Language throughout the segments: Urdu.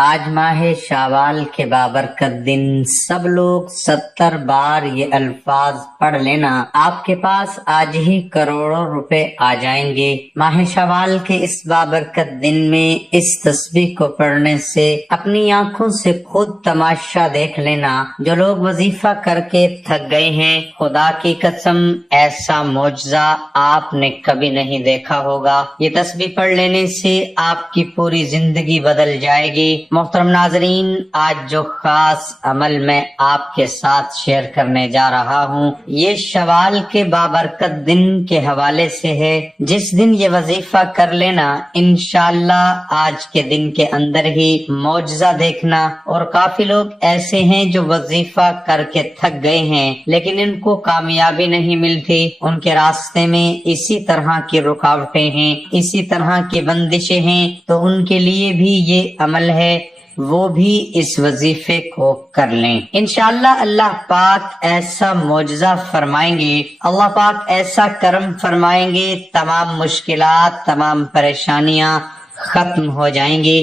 آج ماہ شوال کے بابرکت دن سب لوگ 70 بار یہ الفاظ پڑھ لینا، آپ کے پاس آج ہی کروڑوں روپے آ جائیں گے۔ ماہ شوال کے اس بابرکت دن میں اس تسبیح کو پڑھنے سے اپنی آنکھوں سے خود تماشا دیکھ لینا۔ جو لوگ وظیفہ کر کے تھک گئے ہیں، خدا کی قسم ایسا معجزہ آپ نے کبھی نہیں دیکھا ہوگا۔ یہ تسبیح پڑھ لینے سے آپ کی پوری زندگی بدل جائے گی۔ محترم ناظرین، آج جو خاص عمل میں آپ کے ساتھ شیئر کرنے جا رہا ہوں، یہ شوال کے بابرکت دن کے حوالے سے ہے۔ جس دن یہ وظیفہ کر لینا، انشاءاللہ آج کے دن کے اندر ہی معجزہ دیکھنا۔ اور کافی لوگ ایسے ہیں جو وظیفہ کر کے تھک گئے ہیں لیکن ان کو کامیابی نہیں ملتی، ان کے راستے میں اسی طرح کی رکاوٹیں ہیں، اسی طرح کی بندشیں ہیں، تو ان کے لیے بھی یہ عمل ہے، وہ بھی اس وظیفے کو کر لیں۔ انشاءاللہ اللہ پاک ایسا معجزہ فرمائیں گے، اللہ پاک ایسا کرم فرمائیں گے، تمام مشکلات، تمام پریشانیاں ختم ہو جائیں گی۔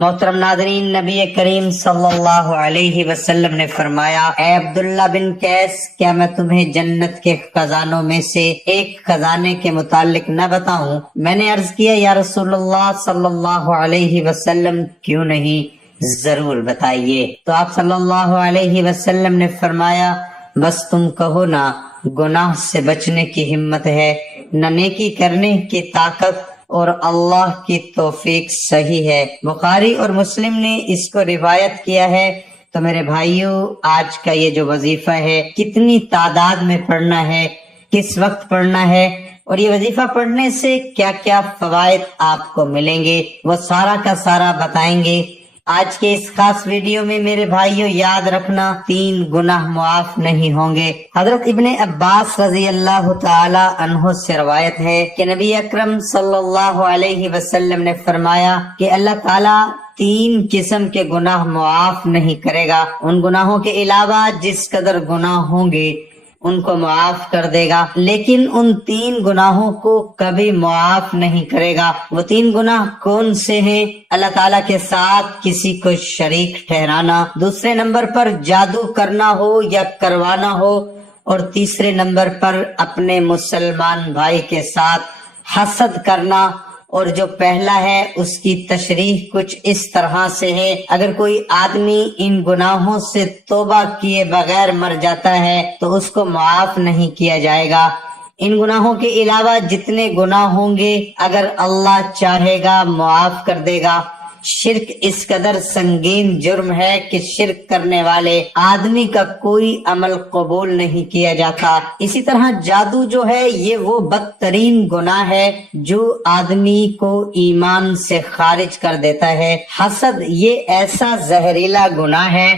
محترم ناظرین، نبی کریم صلی اللہ علیہ وسلم نے فرمایا، اے عبداللہ بن قیس، کیا میں تمہیں جنت کے خزانوں میں سے ایک خزانے کے متعلق نہ بتاؤں؟ میں نے عرض کیا، یا رسول اللہ صلی اللہ علیہ وسلم، کیوں نہیں، ضرور بتائیے۔ تو آپ صلی اللہ علیہ وسلم نے فرمایا، بس تم کہو نا، گناہ سے بچنے کی ہمت ہے، نہ نیکی کرنے کی طاقت، اور اللہ کی توفیق صحیح ہے۔ بخاری اور مسلم نے اس کو روایت کیا ہے۔ تو میرے بھائیوں، آج کا یہ جو وظیفہ ہے، کتنی تعداد میں پڑھنا ہے، کس وقت پڑھنا ہے، اور یہ وظیفہ پڑھنے سے کیا کیا فوائد آپ کو ملیں گے، وہ سارا کا سارا بتائیں گے۔ آج کے اس خاص ویڈیو میں میرے بھائیوں یاد رکھنا، 3 گناہ معاف نہیں ہوں گے۔ حضرت ابن عباس رضی اللہ تعالی عنہ سے روایت ہے کہ نبی اکرم صلی اللہ علیہ وسلم نے فرمایا کہ اللہ تعالی 3 قسم کے گناہ معاف نہیں کرے گا، ان گناہوں کے علاوہ جس قدر گناہ ہوں گے ان کو معاف کر دے گا، لیکن ان 3 گناہوں کو کبھی معاف نہیں کرے گا۔ وہ 3 گناہ کون سے ہیں؟ اللہ تعالیٰ کے ساتھ کسی کو شریک ٹھہرانا، دوسرے نمبر پر جادو کرنا ہو یا کروانا ہو، اور تیسرے نمبر پر اپنے مسلمان بھائی کے ساتھ حسد کرنا۔ اور جو پہلا ہے اس کی تشریح کچھ اس طرح سے ہے، اگر کوئی آدمی ان گناہوں سے توبہ کیے بغیر مر جاتا ہے تو اس کو معاف نہیں کیا جائے گا۔ ان گناہوں کے علاوہ جتنے گناہ ہوں گے، اگر اللہ چاہے گا معاف کر دے گا۔ شرک اس قدر سنگین جرم ہے کہ شرک کرنے والے آدمی کا کوئی عمل قبول نہیں کیا جاتا۔ اسی طرح جادو جو ہے، یہ وہ بدترین گناہ ہے جو آدمی کو ایمان سے خارج کر دیتا ہے۔ حسد یہ ایسا زہریلا گناہ ہے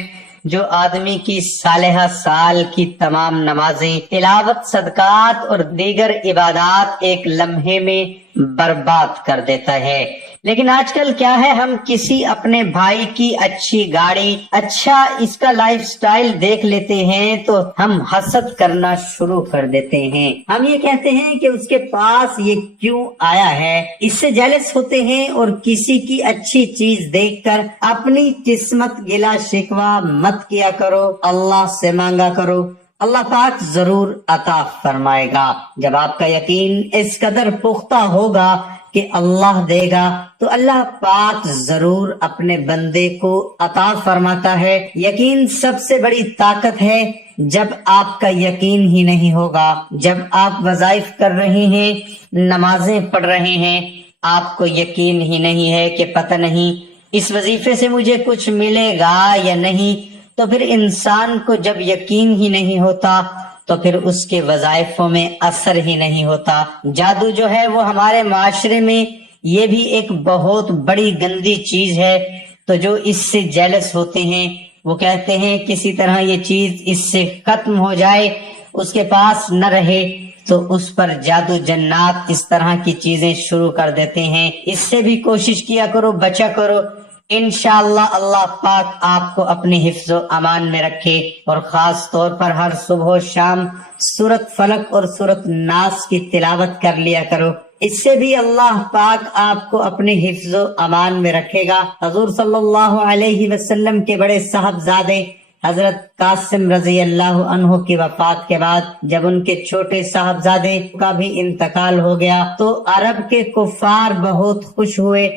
جو آدمی کی صالحہ سال کی تمام نمازیں، تلاوت، صدقات اور دیگر عبادات ایک لمحے میں برباد کر دیتا ہے۔ لیکن آج کل کیا ہے، ہم کسی اپنے بھائی کی اچھی گاڑی، اچھا اس کا لائف سٹائل دیکھ لیتے ہیں تو ہم حسد کرنا شروع کر دیتے ہیں۔ ہم یہ کہتے ہیں کہ اس کے پاس یہ کیوں آیا ہے، اس سے جیلس ہوتے ہیں، اور کسی کی اچھی چیز دیکھ کر اپنی قسمت گلا شکوہ مت کیا کرو، اللہ سے مانگا کرو، اللہ پاک ضرور عطا فرمائے گا۔ جب آپ کا یقین اس قدر پختہ ہوگا کہ اللہ دے گا تو اللہ پاک ضرور اپنے بندے کو عطا فرماتا ہے۔ یقین سب سے بڑی طاقت ہے۔ جب آپ کا یقین ہی نہیں ہوگا، جب آپ وظائف کر رہے ہیں، نمازیں پڑھ رہے ہیں، آپ کو یقین ہی نہیں ہے کہ پتہ نہیں اس وظیفے سے مجھے کچھ ملے گا یا نہیں، تو پھر انسان کو جب یقین ہی نہیں ہوتا تو پھر اس کے وظائفوں میں اثر ہی نہیں ہوتا۔ جادو جو ہے وہ ہمارے معاشرے میں یہ بھی ایک بہت بڑی گندی چیز ہے۔ تو جو اس سے جیلس ہوتے ہیں وہ کہتے ہیں کسی طرح یہ چیز اس سے ختم ہو جائے، اس کے پاس نہ رہے، تو اس پر جادو جنات اس طرح کی چیزیں شروع کر دیتے ہیں۔ اس سے بھی کوشش کیا کرو، بچا کرو۔ انشاءاللہ اللہ پاک آپ کو اپنی حفظ و امان میں رکھے، اور خاص طور پر ہر صبح و شام سورۃ فلق اور سورۃ ناس کی تلاوت کر لیا کرو۔ اس سے بھی اللہ پاک آپ کو اپنے حفظ و امان میں رکھے گا۔ حضور صلی اللہ علیہ وسلم کے بڑے صاحبزادے حضرت قاسم رضی اللہ عنہ کی وفات کے بعد جب ان کے چھوٹے صاحبزادے کا بھی انتقال ہو گیا تو عرب کے کفار بہت خوش ہوئے۔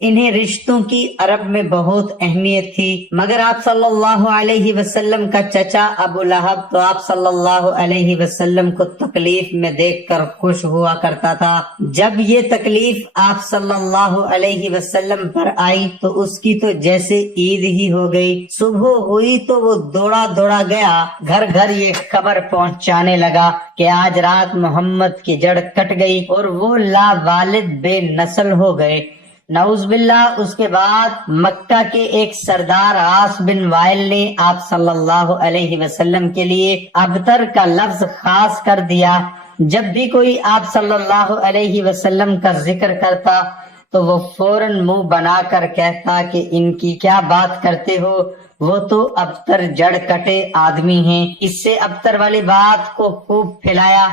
انہیں رشتوں کی عرب میں بہت اہمیت تھی، مگر آپ صلی اللہ علیہ وسلم کا چچا ابو لہب تو آپ صلی اللہ علیہ وسلم کو تکلیف میں دیکھ کر خوش ہوا کرتا تھا۔ جب یہ تکلیف آپ صلی اللہ علیہ وسلم پر آئی تو اس کی تو جیسے عید ہی ہو گئی۔ صبح ہوئی تو وہ دوڑا دوڑا گیا، گھر گھر یہ خبر پہنچانے لگا کہ آج رات محمد کی جڑ کٹ گئی اور وہ لا والد بے نسل ہو گئے۔ نعوذ باللہ۔ اس کے بعد مکہ کے ایک سردار عاص بن وائل نے آپ صلی اللہ علیہ وسلم کے لیے ابتر کا لفظ خاص کر دیا۔ جب بھی کوئی آپ صلی اللہ علیہ وسلم کا ذکر کرتا تو وہ فوراً منہ بنا کر کہتا کہ ان کی کیا بات کرتے ہو، وہ تو ابتر جڑ کٹے آدمی ہیں۔ اس سے ابتر والی بات کو خوب پھیلایا۔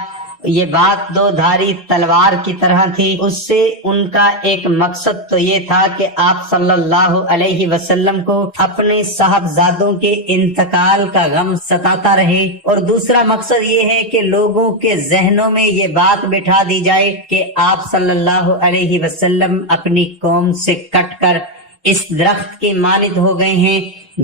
یہ بات دو دھاری تلوار کی طرح تھی۔ اس سے ان کا ایک مقصد تو یہ تھا کہ آپ صلی اللہ علیہ وسلم کو اپنے صاحبزادوں کے انتقال کا غم ستاتا رہے، اور دوسرا مقصد یہ ہے کہ لوگوں کے ذہنوں میں یہ بات بٹھا دی جائے کہ آپ صلی اللہ علیہ وسلم اپنی قوم سے کٹ کر اس درخت کے مانند ہو گئے ہیں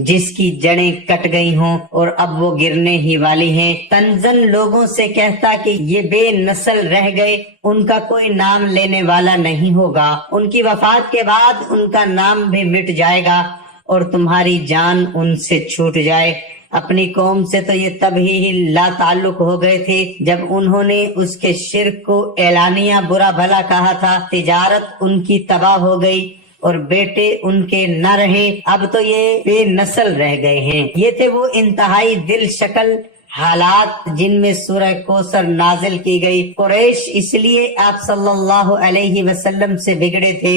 جس کی جڑیں کٹ گئی ہوں اور اب وہ گرنے ہی والی ہیں۔ تنزن لوگوں سے کہتا کہ یہ بے نسل رہ گئے، ان کا کوئی نام لینے والا نہیں ہوگا، ان کی وفات کے بعد ان کا نام بھی مٹ جائے گا اور تمہاری جان ان سے چھوٹ جائے۔ اپنی قوم سے تو یہ تب ہی لا تعلق ہو گئے تھے جب انہوں نے اس کے شرک کو اعلانیہ برا بھلا کہا تھا۔ تجارت ان کی تباہ ہو گئی اور بیٹے ان کے نہ رہے، اب تو یہ بے نسل رہ گئے ہیں۔ یہ تھے وہ انتہائی دل شکل حالات جن میں سورہ کوثر نازل کی گئی۔ قریش اس لیے آپ صلی اللہ علیہ وسلم سے بگڑے تھے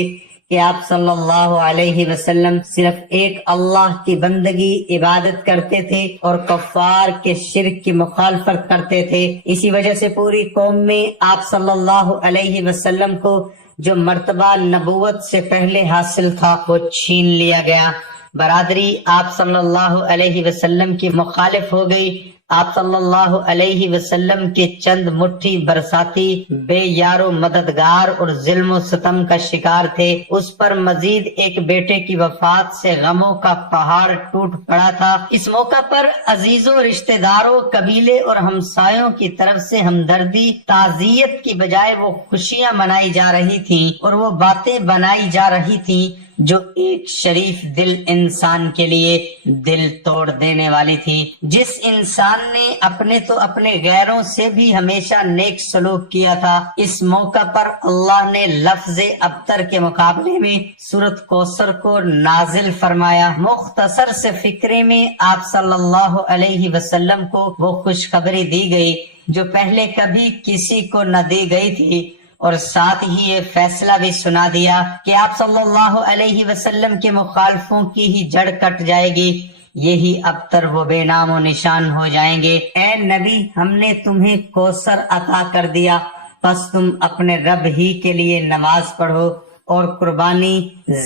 کہ آپ صلی اللہ علیہ وسلم صرف ایک اللہ کی بندگی عبادت کرتے تھے اور کفار کے شرک کی مخالفت کرتے تھے۔ اسی وجہ سے پوری قوم میں آپ صلی اللہ علیہ وسلم کو جو مرتبہ نبوت سے پہلے حاصل تھا وہ چھین لیا گیا۔ برادری آپ صلی اللہ علیہ وسلم کی مخالف ہو گئی۔ آپ صلی اللہ علیہ وسلم کے چند مٹھی برساتی بے یار و مددگار اور ظلم و ستم کا شکار تھے۔ اس پر مزید ایک بیٹے کی وفات سے غموں کا پہاڑ ٹوٹ پڑا تھا۔ اس موقع پر عزیزوں، رشتہ داروں، قبیلے اور ہمسایوں کی طرف سے ہمدردی، تعزیت کی بجائے وہ خوشیاں منائی جا رہی تھیں اور وہ باتیں بنائی جا رہی تھیں جو ایک شریف دل انسان کے لیے دل توڑ دینے والی تھی۔ جس انسان نے اپنے تو اپنے غیروں سے بھی ہمیشہ نیک سلوک کیا تھا، اس موقع پر اللہ نے لفظ ابتر کے مقابلے میں سورۃ کوثر کو نازل فرمایا۔ مختصر سے فکرے میں آپ صلی اللہ علیہ وسلم کو وہ خوشخبری دی گئی جو پہلے کبھی کسی کو نہ دی گئی تھی، اور ساتھ ہی یہ فیصلہ بھی سنا دیا کہ آپ صلی اللہ علیہ وسلم کے مخالفوں کی ہی جڑ کٹ جائے گی، یہی ابتر وہ بے نام و نشان ہو جائیں گے۔ اے نبی، ہم نے تمہیں کوثر عطا کر دیا، پس تم اپنے رب ہی کے لیے نماز پڑھو اور قربانی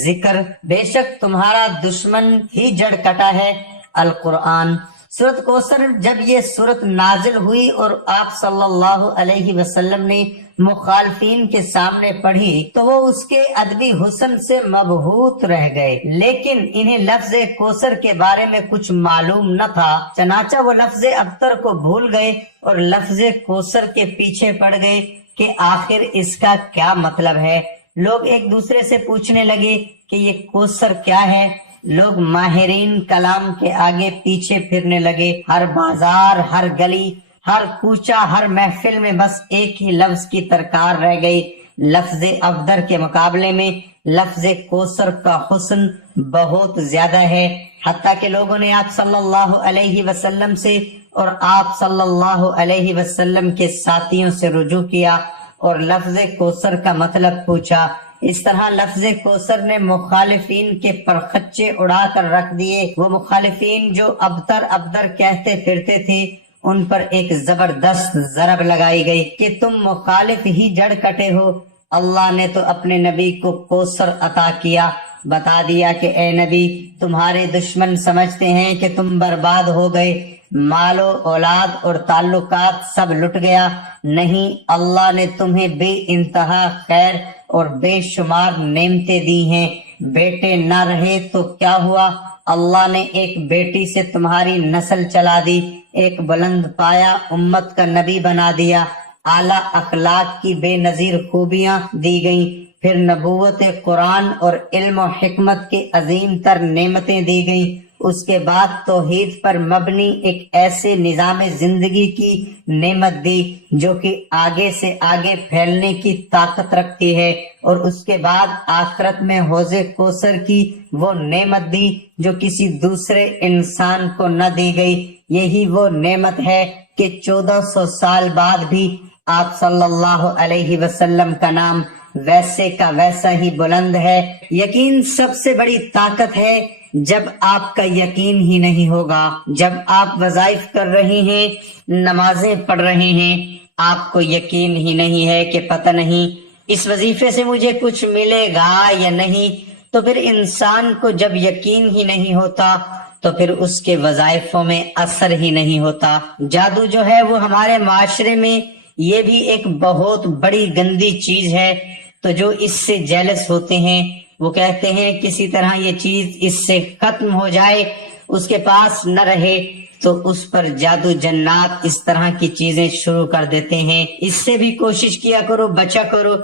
ذکر، بے شک تمہارا دشمن ہی جڑ کٹا ہے۔ القرآن۔ سورۃ کوثر جب یہ سورت نازل ہوئی اور آپ صلی اللہ علیہ وسلم نے مخالفین کے سامنے پڑھی تو وہ اس کے ادبی حسن سے مبہوت رہ گئے، لیکن انہیں لفظ کوثر کے بارے میں کچھ معلوم نہ تھا، چنانچہ وہ لفظ ابتر کو بھول گئے اور لفظ کوثر کے پیچھے پڑ گئے کہ آخر اس کا کیا مطلب ہے۔ لوگ ایک دوسرے سے پوچھنے لگے کہ یہ کوثر کیا ہے۔ لوگ ماہرین کلام کے آگے پیچھے پھرنے لگے۔ ہر بازار، ہر گلی، ہر کوچہ، ہر محفل میں بس ایک ہی لفظ کی ترکار رہ گئی۔ لفظ ابتر کے مقابلے میں لفظ کوثر کا حسن بہت زیادہ ہے، حتیٰ کہ لوگوں نے آپ صلی اللہ علیہ وسلم سے اور آپ صلی اللہ علیہ وسلم کے ساتھیوں سے رجوع کیا اور لفظ کوثر کا مطلب پوچھا۔ اس طرح لفظ کوثر نے مخالفین کے پرخچے اڑا کر رکھ دیے۔ وہ مخالفین جو ابتر ابتر کہتے پھرتے تھے ان پر ایک زبردست ضرب لگائی گئی کہ تم مخالف ہی جڑ کٹے ہو، اللہ نے تو اپنے نبی کو کوثر عطا کیا، بتا دیا کہ اے نبی تمہارے دشمن سمجھتے ہیں کہ تم برباد ہو گئے، مال و اولاد اور تعلقات سب لٹ گیا، نہیں، اللہ نے تمہیں بے انتہا خیر اور بے شمار نعمتیں دی ہیں۔ بیٹے نہ رہے تو کیا ہوا، اللہ نے ایک بیٹی سے تمہاری نسل چلا دی، ایک بلند پایا امت کا نبی بنا دیا، اعلیٰ اخلاق کی بے نظیر خوبیاں دی گئیں، پھر نبوت قرآن اور علم و حکمت کی عظیم تر نعمتیں دی گئیں، اس کے بعد توحید پر مبنی ایک ایسے نظام زندگی کی نعمت دی جو کہ آگے سے آگے پھیلنے کی طاقت رکھتی ہے، اور اس کے بعد آخرت میں حوض کوثر کی وہ نعمت دی جو کسی دوسرے انسان کو نہ دی گئی۔ یہی وہ نعمت ہے کہ 1400 سال بعد بھی آپ صلی اللہ علیہ وسلم کا نام ویسے کا ویسا ہی بلند ہے۔ یقین سب سے بڑی طاقت ہے۔ جب آپ کا یقین ہی نہیں ہوگا، جب آپ وظائف کر رہے ہیں، نمازیں پڑھ رہے ہیں، آپ کو یقین ہی نہیں ہے کہ پتہ نہیں اس وظیفے سے مجھے کچھ ملے گا یا نہیں، تو پھر انسان کو جب یقین ہی نہیں ہوتا تو پھر اس کے وظائفوں میں اثر ہی نہیں ہوتا۔ جادو جو ہے وہ ہمارے معاشرے میں یہ بھی ایک بہت بڑی گندی چیز ہے، تو جو اس سے جیلس ہوتے ہیں وہ کہتے ہیں کسی طرح یہ چیز اس سے ختم ہو جائے، اس کے پاس نہ رہے، تو اس پر جادو جنات اس طرح کی چیزیں شروع کر دیتے ہیں۔ اس سے بھی کوشش کیا کرو، بچا کرو،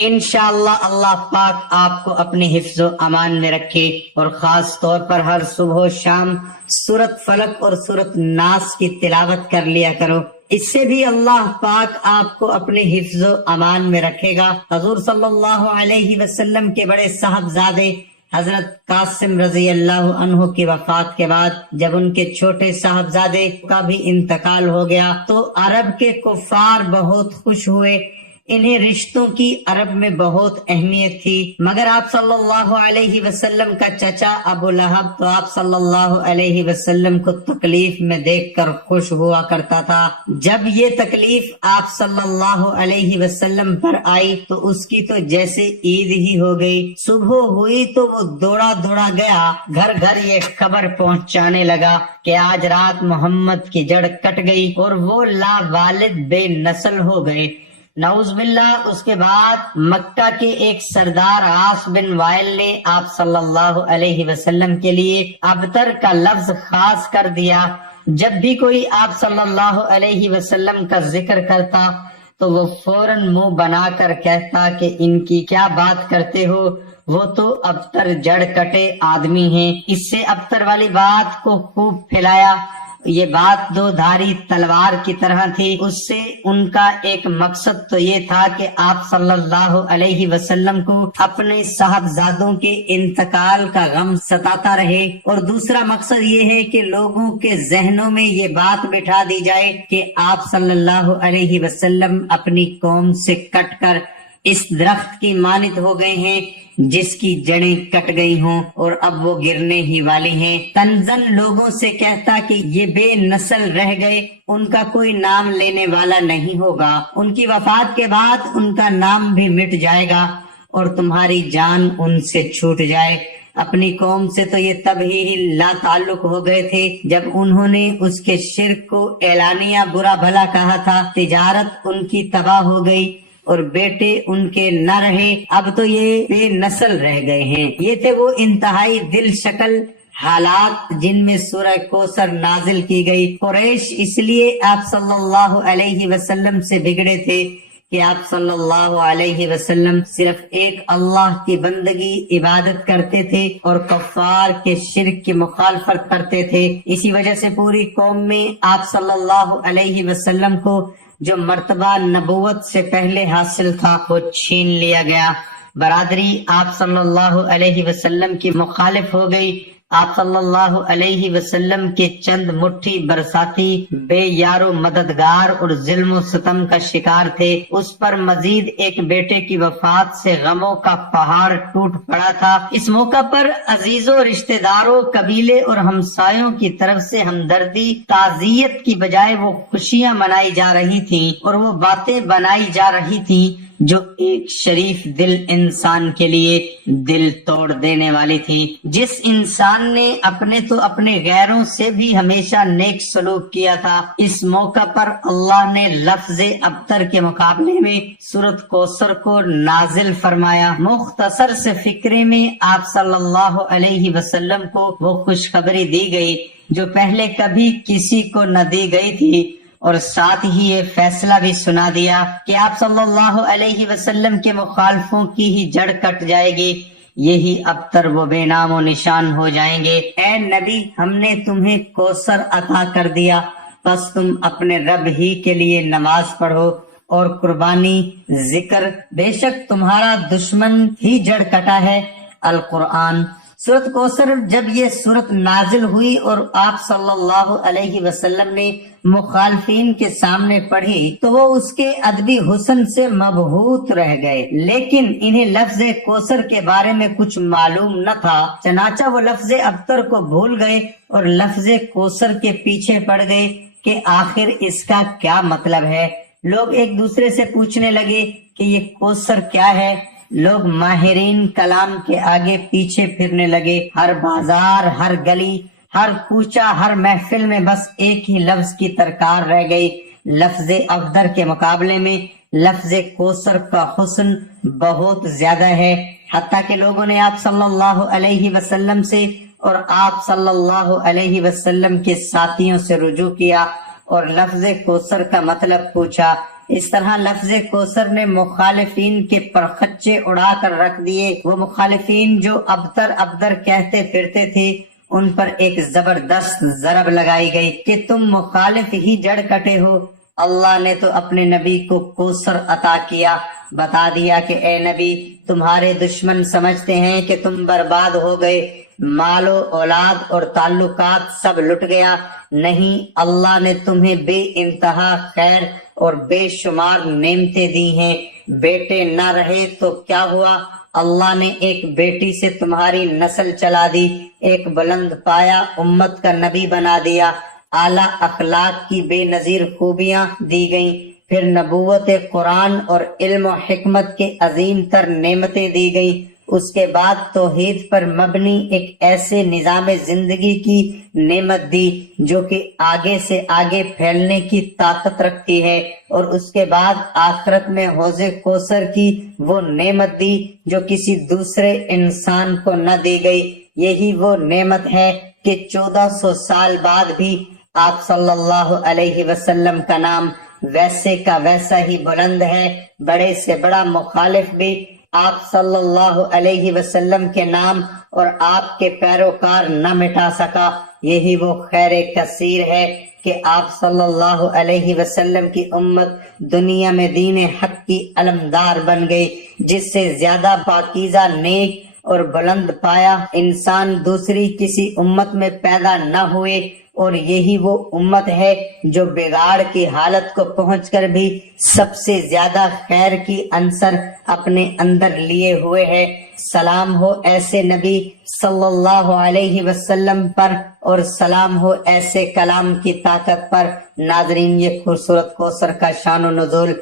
انشاءاللہ اللہ پاک آپ کو اپنے حفظ و امان میں رکھے، اور خاص طور پر ہر صبح و شام سورۃ فلق اور سورۃ ناس کی تلاوت کر لیا کرو، اس سے بھی اللہ پاک آپ کو اپنے حفظ و امان میں رکھے گا۔ حضور صلی اللہ علیہ وسلم کے بڑے صاحبزادے حضرت قاسم رضی اللہ عنہ کی وفات کے بعد جب ان کے چھوٹے صاحبزادے کا بھی انتقال ہو گیا تو عرب کے کفار بہت خوش ہوئے۔ انہیں رشتوں کی عرب میں بہت اہمیت تھی، مگر آپ صلی اللہ علیہ وسلم کا چچا ابو لہب تو آپ صلی اللہ علیہ وسلم کو تکلیف میں دیکھ کر خوش ہوا کرتا تھا۔ جب یہ تکلیف آپ صلی اللہ علیہ وسلم پر آئی تو اس کی تو جیسے عید ہی ہو گئی۔ صبح ہوئی تو وہ دوڑا دوڑا گیا، گھر گھر یہ خبر پہنچانے لگا کہ آج رات محمد کی جڑ کٹ گئی اور وہ لا والد بے نسل ہو گئے، نعوذ باللہ۔ اس کے بعد مکہ کے ایک سردار عاص بن وائل نے آپ صلی اللہ علیہ وسلم کے لیے ابتر کا لفظ خاص کر دیا۔ جب بھی کوئی آپ صلی اللہ علیہ وسلم کا ذکر کرتا تو وہ فوراً منہ بنا کر کہتا کہ ان کی کیا بات کرتے ہو، وہ تو ابتر جڑ کٹے آدمی ہیں۔ اس سے ابتر والی بات کو خوب پھیلایا۔ یہ بات دو دھاری تلوار کی طرح تھی۔ اس سے ان کا ایک مقصد تو یہ تھا کہ آپ صلی اللہ علیہ وسلم کو اپنے صاحبزادوں کے انتقال کا غم ستاتا رہے، اور دوسرا مقصد یہ ہے کہ لوگوں کے ذہنوں میں یہ بات بٹھا دی جائے کہ آپ صلی اللہ علیہ وسلم اپنی قوم سے کٹ کر اس درخت کی مانند ہو گئے ہیں جس کی جڑیں کٹ گئی ہوں اور اب وہ گرنے ہی والی ہیں۔ تنزن لوگوں سے کہتا کہ یہ بے نسل رہ گئے، ان کا کوئی نام لینے والا نہیں ہوگا، ان کی وفات کے بعد ان کا نام بھی مٹ جائے گا اور تمہاری جان ان سے چھوٹ جائے۔ اپنی قوم سے تو یہ تب ہی لا تعلق ہو گئے تھے جب انہوں نے اس کے شرک کو اعلانیہ برا بھلا کہا تھا، تجارت ان کی تباہ ہو گئی اور بیٹے ان کے نہ رہے، اب تو یہ بے نسل رہ گئے ہیں۔ یہ تھے وہ انتہائی دل شکل حالات جن میں سورہ کوثر نازل کی گئی۔ قریش اس لیے آپ صلی اللہ علیہ وسلم سے بگڑے تھے کہ آپ صلی اللہ علیہ وسلم صرف ایک اللہ کی بندگی عبادت کرتے تھے اور کفار کے شرک کی مخالفت کرتے تھے۔ اسی وجہ سے پوری قوم میں آپ صلی اللہ علیہ وسلم کو جو مرتبہ نبوت سے پہلے حاصل تھا وہ چھین لیا گیا۔ برادری آپ صلی اللہ علیہ وسلم کی مخالف ہو گئی۔ آپ صلی اللہ علیہ وسلم کے چند مٹھی برساتی بے یار و مددگار اور ظلم و ستم کا شکار تھے، اس پر مزید ایک بیٹے کی وفات سے غموں کا پہاڑ ٹوٹ پڑا تھا۔ اس موقع پر عزیزوں، رشتہ داروں، قبیلے اور ہمسایوں کی طرف سے ہمدردی، تعزیت کی بجائے وہ خوشیاں منائی جا رہی تھیں اور وہ باتیں بنائی جا رہی تھیں جو ایک شریف دل انسان کے لیے دل توڑ دینے والی تھی۔ جس انسان نے اپنے تو اپنے غیروں سے بھی ہمیشہ نیک سلوک کیا تھا، اس موقع پر اللہ نے لفظ ابتر کے مقابلے میں سورۃ کوثر کو نازل فرمایا۔ مختصر سے فکرے میں آپ صلی اللہ علیہ وسلم کو وہ خوشخبری دی گئی جو پہلے کبھی کسی کو نہ دی گئی تھی، اور ساتھ ہی یہ فیصلہ بھی سنا دیا کہ آپ صلی اللہ علیہ وسلم کے مخالفوں کی ہی جڑ کٹ جائے گی، یہی ابتر وہ بے نام و نشان ہو جائیں گے۔ اے نبی، ہم نے تمہیں کوثر عطا کر دیا، بس تم اپنے رب ہی کے لیے نماز پڑھو اور قربانی ذکر، بے شک تمہارا دشمن ہی جڑ کٹا ہے۔ القرآن۔ سورۃ کوثر جب یہ سورت نازل ہوئی اور آپ صلی اللہ علیہ وسلم نے مخالفین کے سامنے پڑھی تو وہ اس کے ادبی حسن سے مبہوت رہ گئے، لیکن انہیں لفظ کوثر کے بارے میں کچھ معلوم نہ تھا، چنانچہ وہ لفظ ابتر کو بھول گئے اور لفظ کوثر کے پیچھے پڑ گئے کہ آخر اس کا کیا مطلب ہے۔ لوگ ایک دوسرے سے پوچھنے لگے کہ یہ کوثر کیا ہے۔ لوگ ماہرین کلام کے آگے پیچھے پھرنے لگے، ہر بازار، ہر گلی، ہر کوچہ، ہر محفل میں بس ایک ہی لفظ کی ترکار رہ گئی۔ لفظ ابتر کے مقابلے میں لفظ کوثر کا حسن بہت زیادہ ہے، حتیٰ کہ لوگوں نے آپ صلی اللہ علیہ وسلم سے اور آپ صلی اللہ علیہ وسلم کے ساتھیوں سے رجوع کیا اور لفظ کوثر کا مطلب پوچھا۔ اس طرح لفظ کوثر نے مخالفین کے پرخچے اڑا کر رکھ دیے۔ وہ مخالفین جو ابتر ابتر کہتے پھرتے تھے، ان پر ایک زبردست ضرب لگائی گئی کہ تم مخالف ہی جڑ کٹے ہو، اللہ نے تو اپنے نبی کو کوثر عطا کیا، بتا دیا کہ اے نبی، تمہارے دشمن سمجھتے ہیں کہ تم برباد ہو گئے، مال و اولاد اور تعلقات سب لٹ گیا، نہیں، اللہ نے تمہیں بے انتہا خیر اور بے شمار نعمتیں دی ہیں۔ بیٹے نہ رہے تو کیا ہوا، اللہ نے ایک بیٹی سے تمہاری نسل چلا دی، ایک بلند پایا امت کا نبی بنا دیا، اعلیٰ اخلاق کی بے نظیر خوبیاں دی گئیں، پھر نبوت قرآن اور علم و حکمت کے عظیم تر نعمتیں دی گئیں، اس کے بعد توحید پر مبنی ایک ایسے نظام زندگی کی نعمت دی جو کہ آگے سے آگے پھیلنے کی طاقت رکھتی ہے، اور اس کے بعد آخرت میں حوض کوثر کی وہ نعمت دی جو کسی دوسرے انسان کو نہ دی گئی۔ یہی وہ نعمت ہے کہ 1400 سال بعد بھی آپ صلی اللہ علیہ وسلم کا نام ویسے کا ویسا ہی بلند ہے، بڑے سے بڑا مخالف بھی آپ صلی اللہ علیہ وسلم کے نام اور آپ کے پیروکار نہ مٹا سکا۔ یہی وہ خیر کثیر ہے کہ آپ صلی اللہ علیہ وسلم کی امت دنیا میں دین حق کی علمدار بن گئی، جس سے زیادہ پاکیزہ، نیک اور بلند پایا انسان دوسری کسی امت میں پیدا نہ ہوئے، اور یہی وہ امت ہے جو بگاڑ کی حالت کو پہنچ کر بھی سب سے زیادہ خیر کی عنصر اپنے اندر لیے ہوئے ہے۔ سلام ہو ایسے نبی صلی اللہ علیہ وسلم پر، اور سلام ہو ایسے کلام کی طاقت پر۔ ناظرین، یہ خوبصورت کوثر کا شان و نزول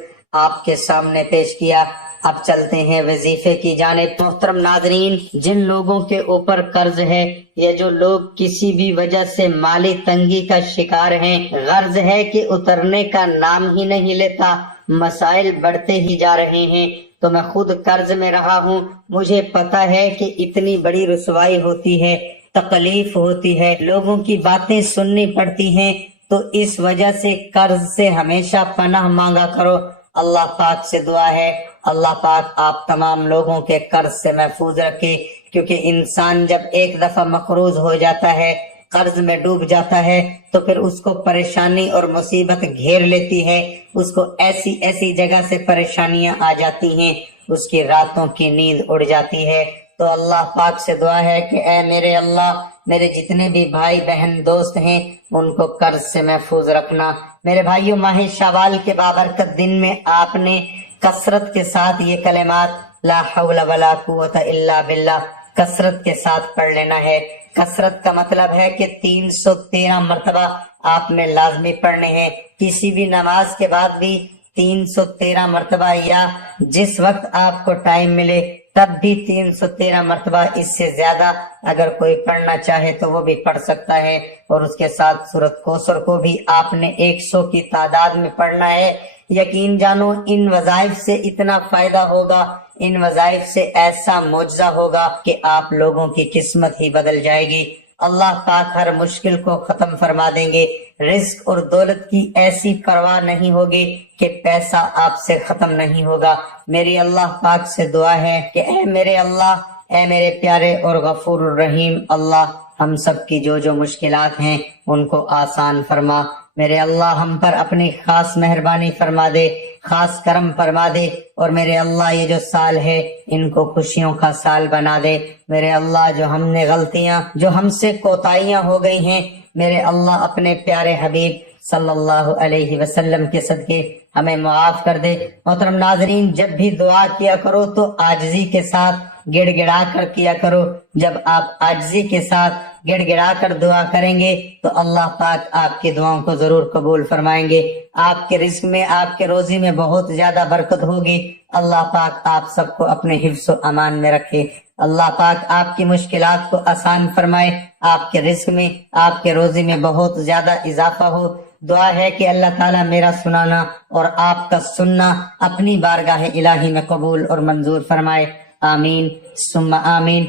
آپ کے سامنے پیش کیا۔ اب چلتے ہیں وظیفے کی جانب۔ محترم ناظرین، جن لوگوں کے اوپر قرض ہے یا جو لوگ کسی بھی وجہ سے مالی تنگی کا شکار ہیں، غرض ہے کہ اترنے کا نام ہی نہیں لیتا، مسائل بڑھتے ہی جا رہے ہیں، تو میں خود قرض میں رہا ہوں، مجھے پتا ہے کہ اتنی بڑی رسوائی ہوتی ہے، تکلیف ہوتی ہے، لوگوں کی باتیں سننی پڑتی ہیں، تو اس وجہ سے قرض سے ہمیشہ پناہ مانگا کرو۔ اللہ پاک سے دعا ہے اللہ پاک آپ تمام لوگوں کے قرض سے محفوظ رکھے، کیونکہ انسان جب ایک دفعہ مقروض ہو جاتا ہے، قرض میں ڈوب جاتا ہے، تو پھر اس کو پریشانی اور مصیبت گھیر لیتی ہے، اس کو ایسی ایسی جگہ سے پریشانیاں آ جاتی ہیں، اس کی راتوں کی نیند اڑ جاتی ہے۔ تو اللہ پاک سے دعا ہے کہ اے میرے اللہ، میرے جتنے بھی بھائی بہن دوست ہیں ان کو قرض سے محفوظ رکھنا۔ میرے بھائیوں، ماہ شوال کے بابرکت دن میں آپ نے کثرت کے ساتھ یہ کلمات لا حول ولا قوت الا باللہ کثرت کے ساتھ پڑھ لینا ہے۔ کثرت کا مطلب ہے کہ 313 مرتبہ آپ نے لازمی پڑھنے ہیں، کسی بھی نماز کے بعد بھی 313 مرتبہ، یا جس وقت آپ کو ٹائم ملے تب بھی 313 مرتبہ، اس سے زیادہ اگر کوئی پڑھنا چاہے تو وہ بھی پڑھ سکتا ہے۔ اور اس کے ساتھ سورۃ کوثر کو بھی آپ نے 100 کی تعداد میں پڑھنا ہے۔ یقین جانو ان وظائف سے اتنا فائدہ ہوگا، ان وظائف سے ایسا معجزہ ہوگا کہ آپ لوگوں کی قسمت ہی بدل جائے گی۔ اللہ پاک ہر مشکل کو ختم فرما دیں گے۔ رزق اور دولت کی ایسی پرواہ نہیں ہوگی کہ پیسہ آپ سے ختم نہیں ہوگا۔ میری اللہ پاک سے دعا ہے کہ اے میرے اللہ، اے میرے پیارے اور غفور الرحیم اللہ، ہم سب کی جو مشکلات ہیں ان کو آسان فرما۔ میرے اللہ ہم پر اپنی خاص مہربانی فرما دے، خاص کرم فرما دے، اور میرے اللہ یہ جو سال ہے ان کو خوشیوں کا سال بنا دے۔ میرے اللہ جو ہم نے غلطیاں، جو ہم سے کوتاہیاں ہو گئی ہیں، میرے اللہ اپنے پیارے حبیب صلی اللہ علیہ وسلم کے صدقے ہمیں معاف کر دے۔ محترم ناظرین، جب بھی دعا کیا کرو تو عاجزی کے ساتھ گڑ گڑا کر کیا کرو۔ جب آپ عاجزی کے ساتھ گڑ گڑا کر دعا کریں گے تو اللہ پاک آپ کی دعاؤں کو ضرور قبول فرمائیں گے۔ آپ کے رزق میں، آپ کے روزی میں بہت زیادہ برکت ہوگی۔ اللہ پاک آپ سب کو اپنے حفظ و امان میں رکھے۔ اللہ پاک آپ کی مشکلات کو آسان فرمائے، آپ کے رزق میں، آپ کے روزی میں بہت زیادہ اضافہ ہو۔ دعا ہے کہ اللہ تعالیٰ میرا سنانا اور آپ کا سننا اپنی بارگاہ الہی میں قبول اور منظور فرمائے۔ آمین ثم آمین۔